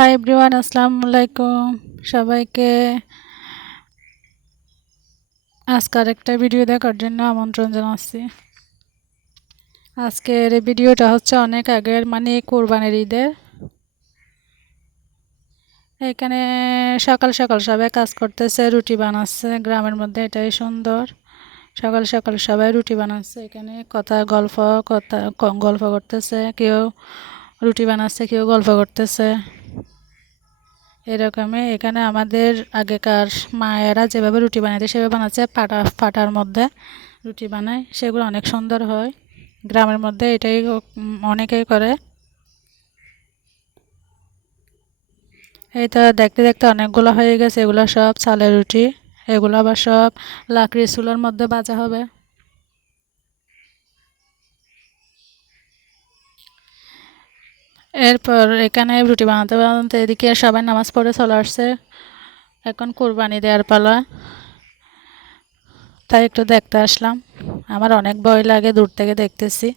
Hi everyone, আসসালামু আলাইকুম সবাইকে। আজকের একটা ভিডিও দেখার জন্য আমন্ত্রণ জানাচ্ছি। আজকের এই ভিডিওটা হচ্ছে অনেক আগের, মানে কোরবানির ঈদের। এখানে সকাল সকাল সবাই কাজ করতেছে, রুটি বানাচ্ছে। গ্রামের মধ্যে এটাই সুন্দর, সকাল সকাল সবাই রুটি বানাচ্ছে। এখানে গল্প করতেছে, কেউ রুটি বানাচ্ছে, কেউ গল্প করতেছে। এরকমই এখানে আমাদের আগেকার মায়েরা যেভাবে রুটি বানাইতে সেভাবে বানাচ্ছে। পাটার মধ্যে রুটি বানায়, সেগুলো অনেক সুন্দর হয়। গ্রামের মধ্যে এটাই অনেকেই করে। এই তো দেখতে দেখতে অনেকগুলো হয়ে গেছে। এগুলো সব চালের রুটি। এগুলো আবার সব লাকড়ি চুলার মধ্যে ভাজা হবে। এরপর এখানে রুটি বানাতে বানাতে এদিকে সবাই নামাজ পড়ে চলে আসছে। এখন কোরবানি দেওয়ার পালা, তাই একটু দেখতে আসলাম। আমার অনেক ভয় লাগে দূর থেকে দেখতেছি।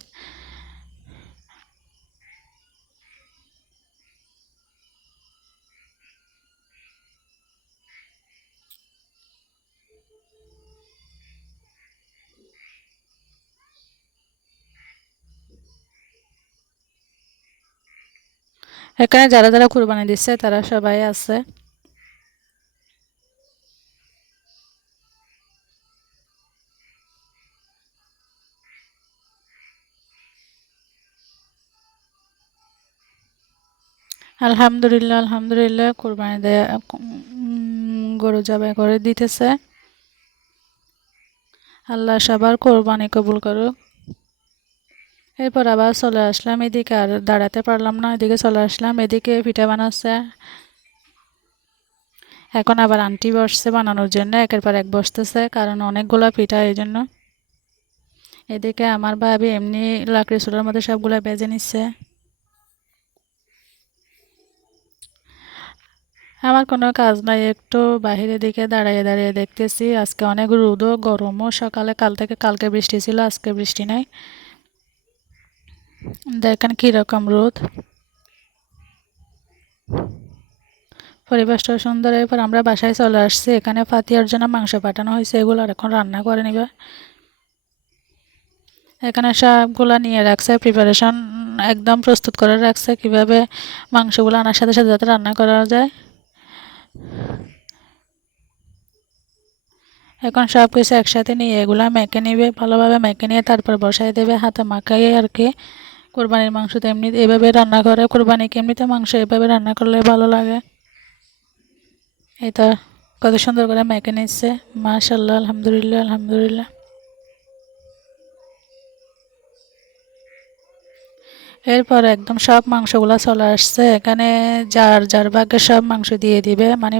এখানে যারা যারা কুরবানি দিচ্ছে তারা সবাই আছে। আলহামদুলিল্লাহ, আলহামদুলিল্লাহ। কুরবানি দেয়া গরু জবাই করে দিতেছে। আল্লাহ সবার কোরবানি কবুল করুক। এরপর আবার চলে আসলাম এদিকে, আর দাঁড়াতে পারলাম না, এদিকে চলে আসলাম। এদিকে পিঠা বানাচ্ছে। এখন আবার আন্টি বসছে বানানোর জন্য, একের পর এক বসতেছে, কারণ অনেকগুলা পিঠা এই জন্য। এদিকে আমার ভাবি এমনি লাকড়ি চুলার মধ্যে সবগুলা বেজে নিচ্ছে। আমার কোনো কাজ নাই, একটু বাহিরের দিকে দাঁড়িয়ে দাঁড়িয়ে দেখতেছি। আজকে অনেক রোদও গরমও। সকালে কালকে বৃষ্টি ছিল, আজকে বৃষ্টি নাই। দেখেন কীরকম রোদ। পরিবেশটা সুন্দর। এরপর আমরা বাসায় চলে আসছি। এখানে ফাতিয়ার জন্য মাংস পাঠানো হয়েছে, এগুলো আর এখন রান্না করে নিবে। এখানে সবগুলা নিয়ে রাখছে, প্রিপারেশন একদম প্রস্তুত করে রাখছে, কিভাবে মাংসগুলো আনার সাথে সাথে যাতে রান্না করা যায়। এখন সব কিছু একসাথে নিয়ে এগুলা মেখে নিবে, ভালোভাবে মেখে নিয়ে তারপর বসাই দেবে হাতে মাখাইয়ে আর কি। কোরবানির মাংস তো এমনি এভাবে রান্না করে, কোরবানিকে এমনিতে মাংস এভাবে রান্না করলে ভালো লাগে। এটা কত সুন্দর করে মেখে নিচ্ছে, মাশাআল্লাহ, আলহামদুলিল্লাহ, আলহামদুলিল্লাহ। এরপর একদম সব মাংসগুলো চলে আসছে। এখানে যার যার ভাগে সব মাংস দিয়ে দিবে, মানে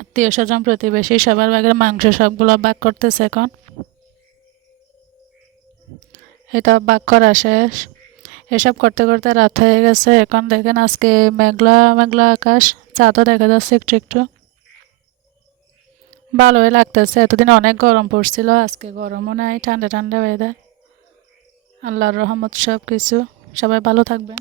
আত্মীয় স্বজন প্রতিবেশী সবার ভাগের মাংস সবগুলো ভাগ করতেছে এখন। এটা ভাগ করা শেষ। এসব করতে করতে রাত হয়ে গেছে। এখন দেখেন আজকে মেঘলা মেঘলা আকাশ, চাঁদও দেখা যাচ্ছে একটু একটু। ভালোই লাগতেছে। এতদিন অনেক গরম পড়ছিল, আজকে গরমও নাই, ঠান্ডা ঠান্ডা ওয়েদার। আল্লাহর রহমত সব কিছু। সবাই ভালো থাকবেন।